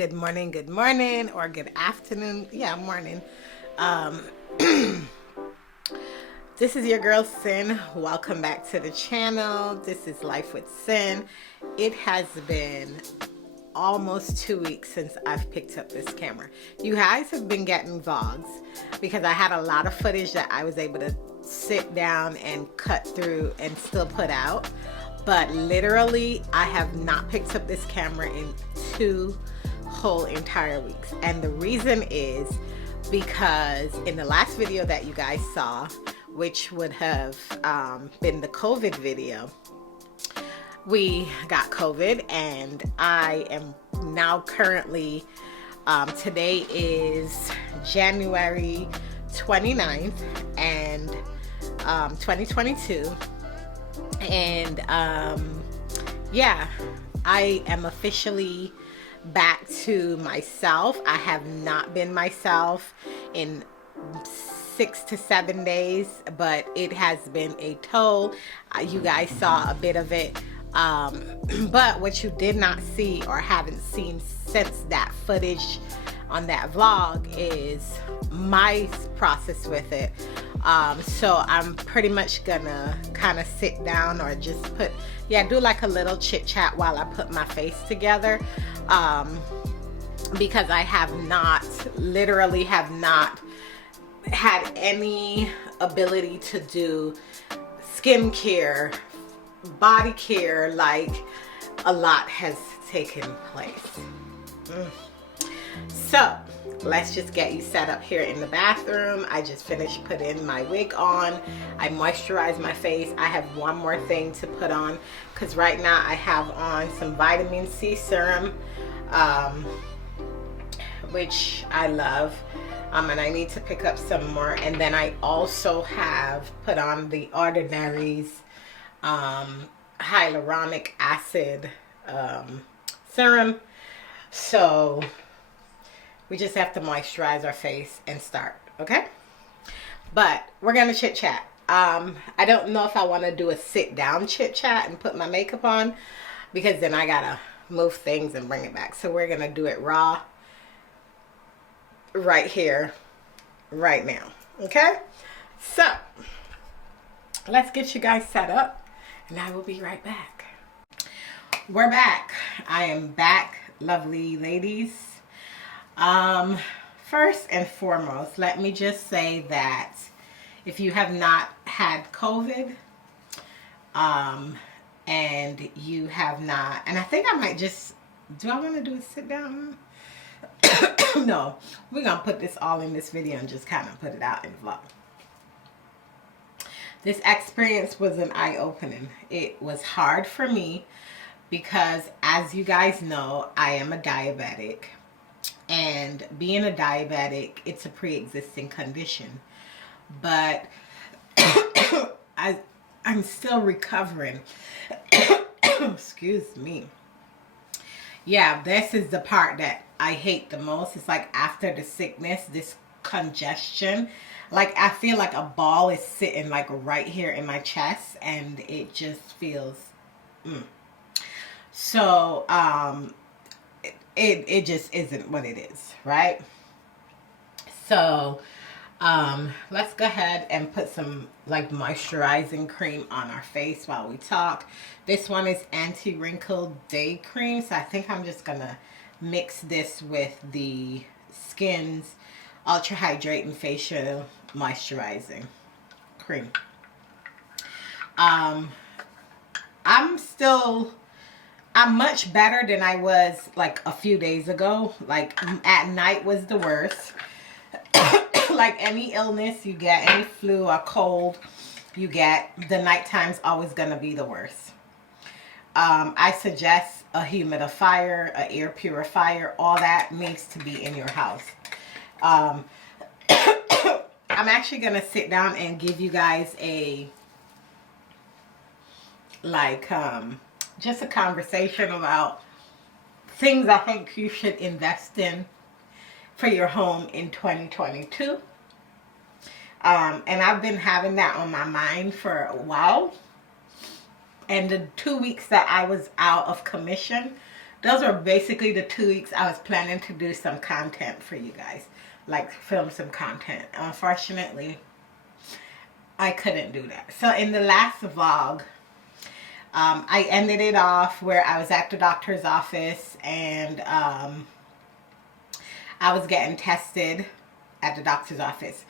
Good morning, or good afternoon. Yeah, morning. Um, this is your girl Syn. Welcome back to the channel. This is Life with Syn. It has been almost 2 weeks since I've picked up this camera. You guys have been getting vlogs because I had a lot of footage that I was able to sit down and cut through and still put out. But literally, I have not picked up this camera in 2 whole entire weeks. And the reason is because in the last video that you guys saw, which would have been the COVID video, we got COVID, and I am now currently, today is January 29th and 2022. And yeah, I am officially back to myself. I have not been myself in 6 to 7 days, but it has been a toll. You guys saw a bit of it, but what you did not see or haven't seen since that footage on that vlog is my process with it. So I'm pretty much gonna kind of sit down or just do like a little chit chat while I put my face together, because I literally have not had any ability to do skincare, body care. Like, a lot has taken place. So let's just get you set up here in the bathroom. I just finished putting my wig on. I moisturized my face. I have one more thing to put on because right now I have on some vitamin C serum, which I love, and I need to pick up some more. And then I also have put on the Ordinary's hyaluronic acid serum. So we just have to moisturize our face and start, okay? But we're gonna chit chat. I don't know if I want to do a sit down chit chat and put my makeup on, because then I gotta move things and bring it back. So we're gonna do it raw, right here, right now, okay? So let's get you guys set up, and I will be right back. We're back. I am back, lovely ladies. First and foremost, let me just say that if you have not had COVID, and you have not, and I think I might just, do I want to do a sit down? No, we're going to put this all in this video and just kind of put it out in vlog. This experience was an eye-opening. It was hard for me because, as you guys know, I am a diabetic. And being a diabetic, it's a pre-existing condition. But I'm still recovering. Excuse me. Yeah, this is the part that I hate the most. It's like after the sickness, this congestion. Like, I feel like a ball is sitting like right here in my chest, and it just feels... So, it just isn't what it is, right? So let's go ahead and put some like moisturizing cream on our face while we talk. This one is anti-wrinkle day cream, so I think I'm just gonna mix this with the Skin's ultra hydrating facial moisturizing cream. I'm much better than I was like a few days ago. Like, at night was the worst. Like any illness you get, any flu or cold you get, the nighttime's always gonna be the worst. I suggest a humidifier, an air purifier. All that needs to be in your house. I'm actually gonna sit down and give you guys a just a conversation about things I think you should invest in for your home in 2022. And I've been having that on my mind for a while. And the 2 weeks that I was out of commission, those were basically the 2 weeks I was planning to do some content for you guys, like film some content. Unfortunately, I couldn't do that. So in the last vlog, I ended it off where I was at the doctor's office, and I was getting tested at the doctor's office.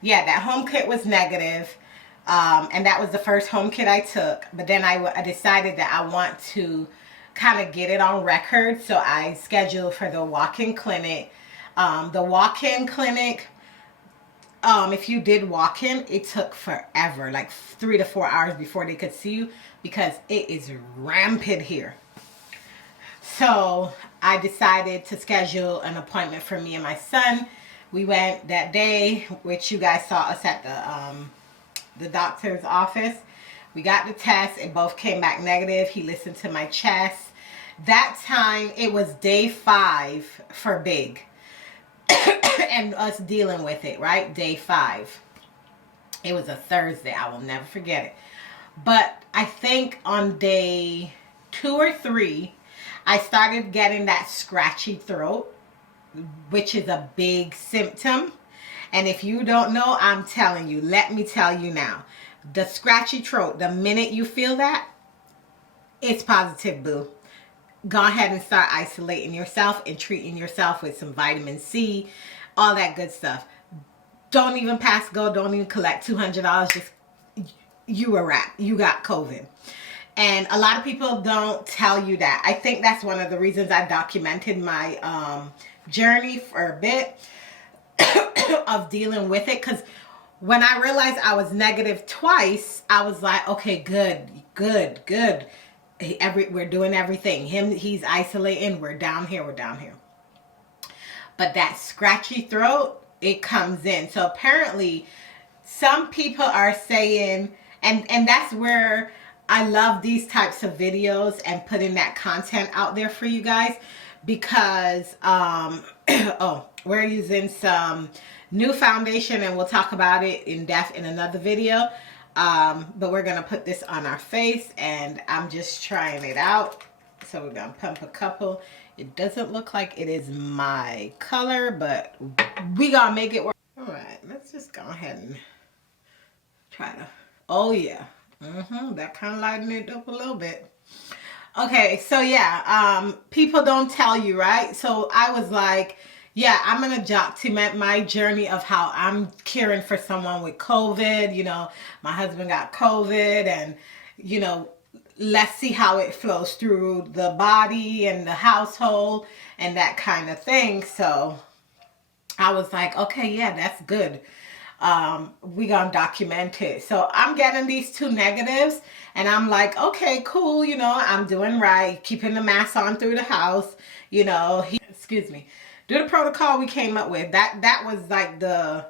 Yeah, that home kit was negative, and that was the first home kit I took. But then I decided that I want to kind of get it on record, so I scheduled for the walk-in clinic. The walk-in clinic, if you did walk in, it took forever, like 3 to 4 hours before they could see you, because it is rampant here. So I decided to schedule an appointment for me and my son. We went that day, which you guys saw us at the doctor's office. We got the test. It both came back negative. He listened to my chest. That time, it was day 5 for Big. And us dealing with it, right? Day 5. It was a Thursday. I will never forget it. But I think on day 2 or 3, I started getting that scratchy throat, which is a big symptom. And if you don't know, I'm telling you, let me tell you now. The scratchy throat, the minute you feel that, it's positive, boo. Go ahead and start isolating yourself and treating yourself with some vitamin C, all that good stuff. Don't even pass go. Don't even collect $200. Just, you a wrap. You got COVID. And a lot of people don't tell you that. I think that's one of the reasons I documented my journey for a bit of dealing with it. Because when I realized I was negative twice, I was like, okay, good. We're doing everything. He's isolating. We're down here. But that scratchy throat, it comes in. So apparently, some people are saying, and that's where I love these types of videos and putting that content out there for you guys, because we're using some new foundation, and we'll talk about it in depth in another video. But we're gonna put this on our face, and I'm just trying it out. So we're gonna pump a couple. It doesn't look like it is my color, but we gonna make it work. All right, let's just go ahead and try to, oh yeah. That kind of lightened it up a little bit. Okay, so yeah, people don't tell you, right? So I was like, yeah, I'm going to document my journey of how I'm caring for someone with COVID. You know, my husband got COVID, and, you know, let's see how it flows through the body and the household and that kind of thing. So I was like, okay, yeah, that's good. We gonna document it. So I'm getting these 2 negatives, and I'm like, okay, cool. You know, I'm doing right, keeping the mask on through the house. You know, excuse me. Do the protocol we came up with. That was like the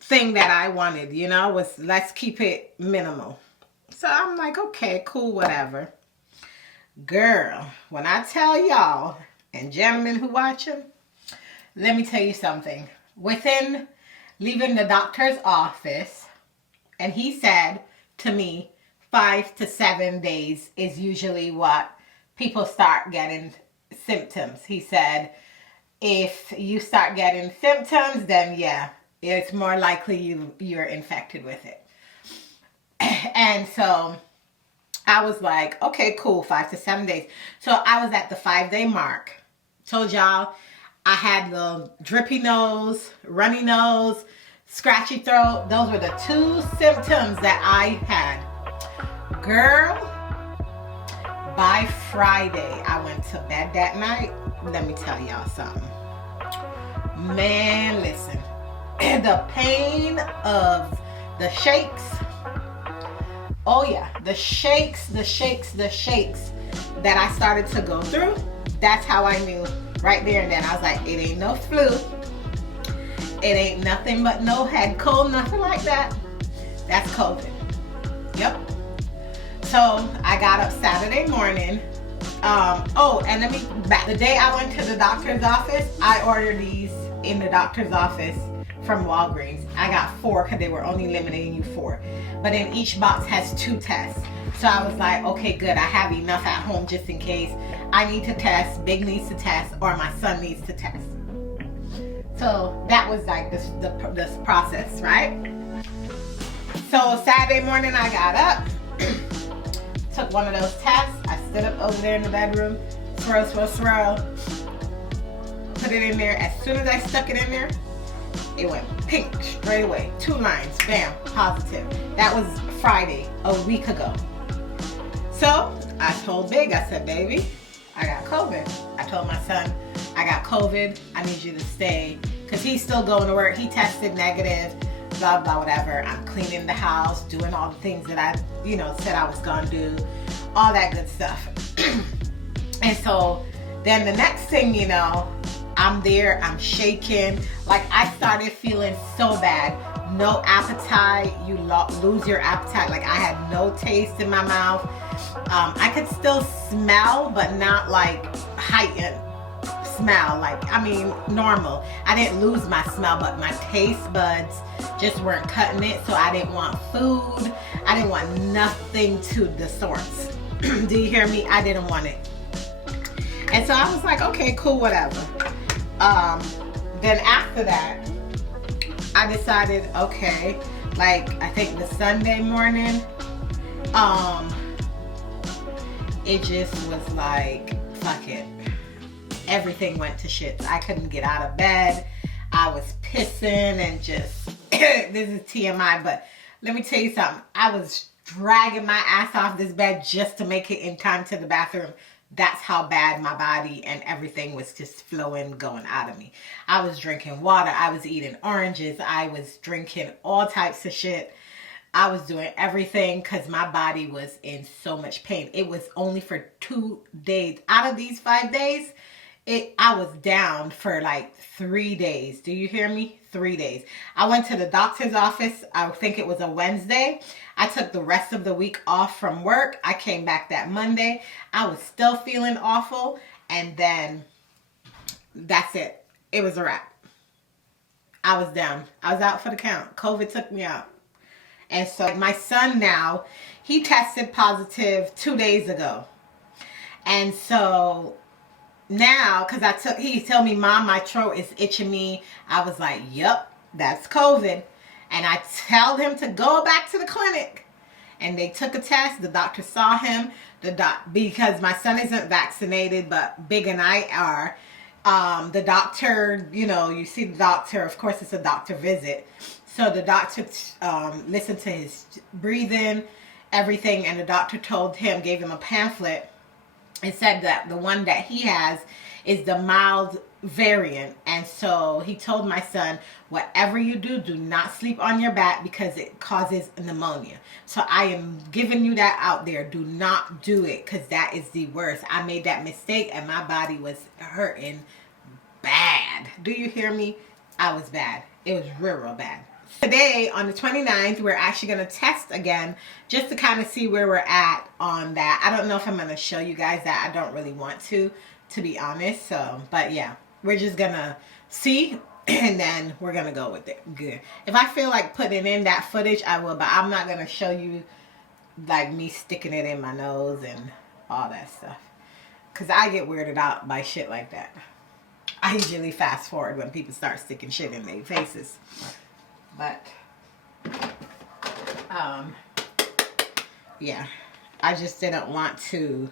thing that I wanted, you know, was let's keep it minimal. So I'm like, okay, cool, whatever. Girl, when I tell y'all, and gentlemen who watching, let me tell you something. Within leaving the doctor's office, and he said to me, 5 to 7 days is usually what people start getting symptoms. He said, if you start getting symptoms, then yeah, it's more likely you're infected with it. And so I was like, okay, cool, 5 to 7 days. So I was at the 5-day mark. Told y'all I had the drippy nose, runny nose, scratchy throat. Those were the 2 symptoms that I had. Girl, by Friday, I went to bed that night. Let me tell y'all something. Man, listen. The pain of the shakes. Oh yeah, the shakes that I started to go through. That's how I knew right there and then. I was like, it ain't no flu. It ain't nothing but no head cold, nothing like that. That's COVID. Yep. So I got up Saturday morning. And let me back. The day I went to the doctor's office, I ordered these in the doctor's office from Walgreens. I got 4 because they were only limiting you 4. But then each box has 2 tests. So I was like, okay, good. I have enough at home just in case I need to test, Big needs to test, or my son needs to test. So that was like this process, right? So Saturday morning I got up, took one of those tests. I stood up over there in the bedroom, swirl, put it in there. As soon as I stuck it in there, it went pink straight away. 2 lines, bam, positive. That was Friday, a week ago. So I told Big, I said, baby, I got COVID. I told my son, I got COVID. I need you to stay. Because he's still going to work. He tested negative, blah, blah, whatever. I'm cleaning the house, doing all the things that I, said I was going to do. All that good stuff. And so then the next thing, I'm there, I'm shaking. Like I started feeling so bad. No appetite, you lose your appetite. Like I had no taste in my mouth. I could still smell, but not like heightened smell. Like, normal. I didn't lose my smell, but my taste buds just weren't cutting it. So I didn't want food. I didn't want nothing to the sorts. Do you hear me? I didn't want it. And so I was like, okay, cool, whatever. Then after that, I decided, okay, like I think the Sunday morning, it just was like, fuck it. Everything went to shit. I couldn't get out of bed. I was pissing and just, this is TMI, but let me tell you something. I was dragging my ass off this bed just to make it in time to the bathroom. That's how bad my body and everything was just flowing, going out of me. I was drinking water. I was eating oranges. I was drinking all types of shit. I was doing everything because my body was in so much pain. It was only for 2 days. Out of these 5 days, I was down for like 3 days. Do you hear me? 3 days. I went to the doctor's office. I think it was a Wednesday. I took the rest of the week off from work. I came back that Monday. I was still feeling awful. And then that's it. It was a wrap. I was down. I was out for the count. COVID took me out. And so my son now, he tested positive 2 days ago. And so now, because he told me, Mom, my throat is itching me. I was like, yep, that's COVID. And I told him to go back to the clinic. And they took a test. The doctor saw him. Because my son isn't vaccinated, but Big and I are. The doctor, you see the doctor. Of course, it's a doctor visit. So the doctor listened to his breathing, everything. And the doctor gave him a pamphlet and said that the one that he has is the mild variant. And so he told my son, whatever you do, do not sleep on your back because it causes pneumonia. So I am giving you that out there. Do not do it because that is the worst. I made that mistake and my body was hurting bad. Do you hear me? I was bad. It was real bad. Today, on the 29th, we're actually going to test again just to kind of see where we're at on that. I don't know if I'm going to show you guys that. I don't really want to be honest. So, but yeah, we're just going to see and then we're going to go with it. Good. If I feel like putting in that footage, I will, but I'm not going to show you like me sticking it in my nose and all that stuff. Because I get weirded out by shit like that. I usually fast forward when people start sticking shit in their faces. But, yeah, I just didn't want to,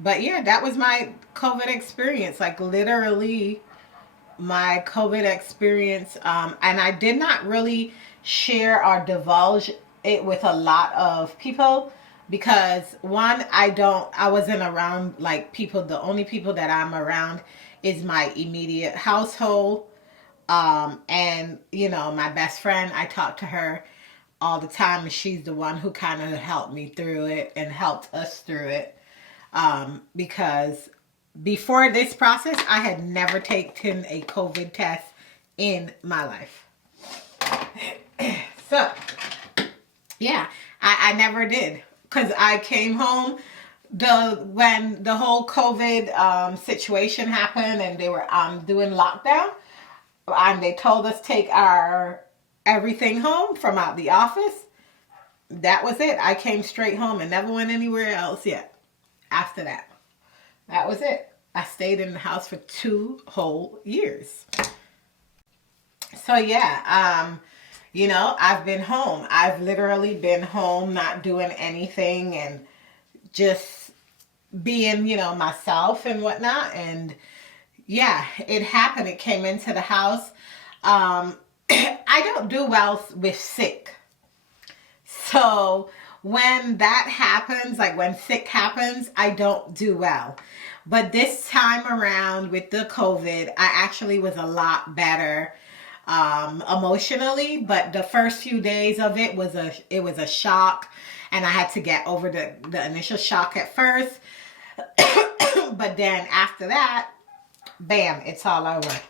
But yeah, that was my COVID experience. Like literally my COVID experience. And I did not really share or divulge it with a lot of people because one, I wasn't around like people. The only people that I'm around is my immediate household. And my best friend, I talk to her all the time and she's the one who kind of helped me through it and helped us through it. Because before this process, I had never taken a COVID test in my life. So, yeah, I never did. Because I came home when the whole COVID situation happened and they were doing lockdown. and they told us take our everything home from out the office. That was it. I came straight home and never went anywhere else yet. After that, that was it. I stayed in the house for 2 whole years. So yeah, you know, I've been home. I've literally been home, not doing anything and just being, you know, myself and whatnot. And yeah, it happened. It came into the house. I don't do well with sick. So when that happens, like when sick happens, I don't do well. But this time around with the COVID, I actually was a lot better emotionally. But the first few days of it was a shock, and I had to get over the initial shock at first. But then after that, bam, it's all over.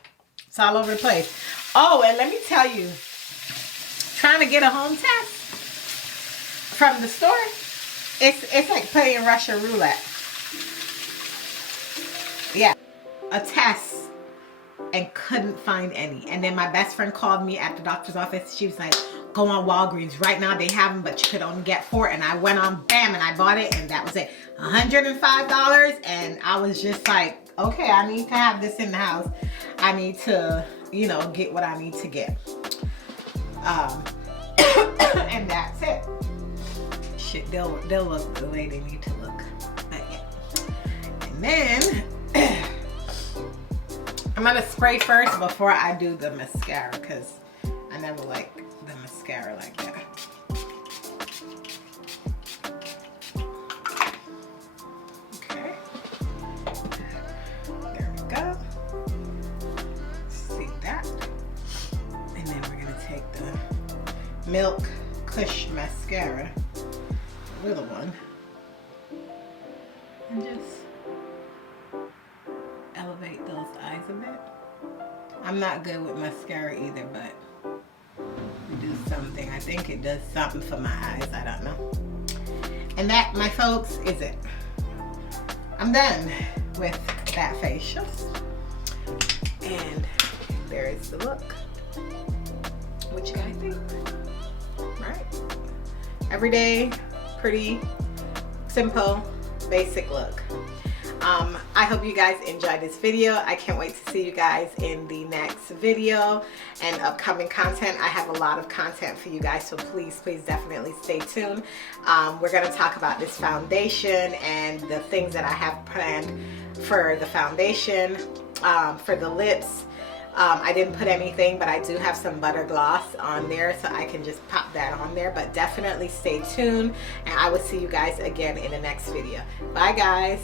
It's all over the place. Oh, and let me tell you, trying to get a home test from the store, it's like playing Russian roulette. Yeah, a test and couldn't find any. And then my best friend called me at the doctor's office. She was like, go on Walgreens right now. They have them, but you could only get 4. And I went on, bam, and I bought it, and that was it. $105. And I was just like, okay, I need to have this in the house. I need to, you know, get what I need to get. And that's it. Shit, they'll look the way they need to look. But yeah. And then I'm gonna spray first before I do the mascara, because I never like the mascara like that. Okay. There we go. See that? And then we're gonna take the Milk Kush mascara, the little one, and just elevate those eyes a bit. I'm not good with mascara either, but we do something. I think it does something for my eyes. I don't know. And that, my folks, is it. I'm done with that facial. And there is the look. What you guys think? Right? Everyday, pretty, simple, basic look. I hope you guys enjoyed this video. I can't wait to see you guys in the next video and upcoming content. I have a lot of content for you guys, so please definitely stay tuned. We're going to talk about this foundation and the things that I have planned for the foundation, for the lips. I didn't put anything, but I do have some butter gloss on there, so I can just pop that on there. But definitely stay tuned, and I will see you guys again in the next video. Bye guys.